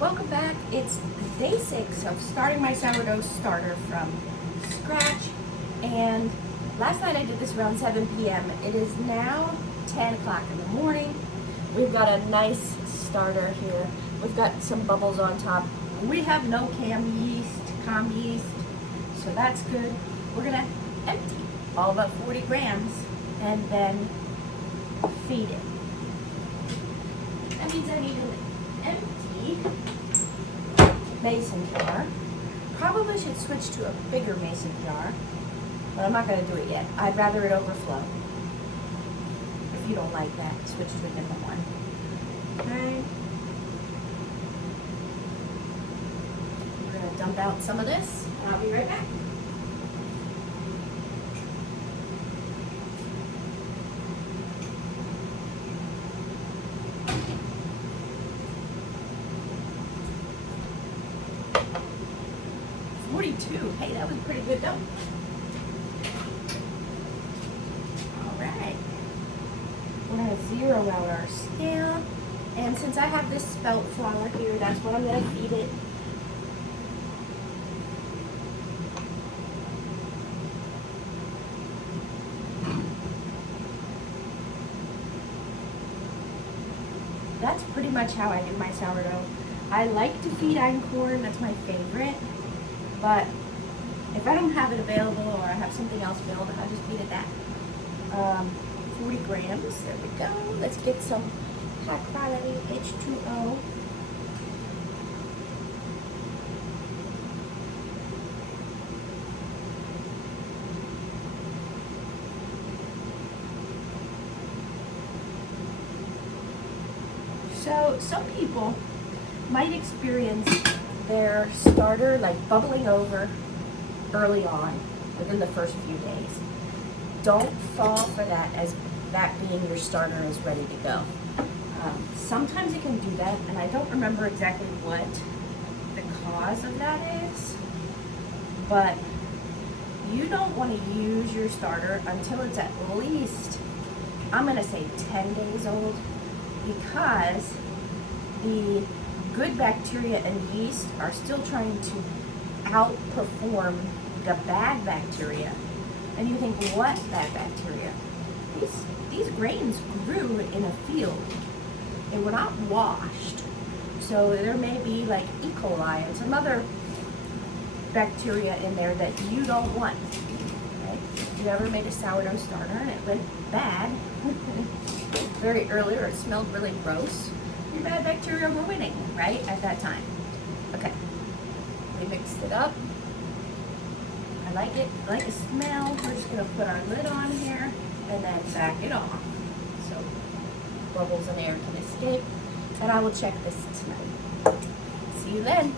Welcome back. It's day 6 of starting my sourdough starter from scratch, and last night I did this around 7 p.m. It is now 10 o'clock in the morning. We've got a nice starter here. We've got some bubbles on top. We have no com yeast, so that's good. We're gonna empty all but 40 grams and then feed it. That means I need an empty mason jar. Probably should switch to a bigger mason jar, but I'm not going to do it yet. I'd rather it overflow. If you don't like that, switch to a different one. Okay. We're going to dump out some of this, and I'll be right back. Hey, that was pretty good though. Alright. We're going to zero out our scale. And since I have this spelt flour here, that's what I'm going to feed it. That's pretty much how I do my sourdough. I like to feed Einkhorn, that's my favorite. But if I don't have it available or I have something else available, I'll just feed it that. 40 grams, there we go. Let's get some high quality H2O. So some people might experience their starter like bubbling over early on within the first few days. Don't fall for that as that being your starter is ready to go. Sometimes it can do that, and I don't remember exactly what the cause of that is, but you don't want to use your starter until it's at least, I'm going to say 10 days old, because the good bacteria and yeast are still trying to outperform the bad bacteria. And you think, what bad bacteria? These grains grew in a field. They were not washed. So there may be like E. coli and some other bacteria in there that you don't want. Right? You ever made a sourdough starter and it went bad very early, or it smelled really gross? Your bad bacteria were winning, right, at that time. Okay, we mixed it up. I like it, I like the smell. We're just gonna put our lid on here and then back it off so bubbles and air can escape. And I will check this tonight. See you then.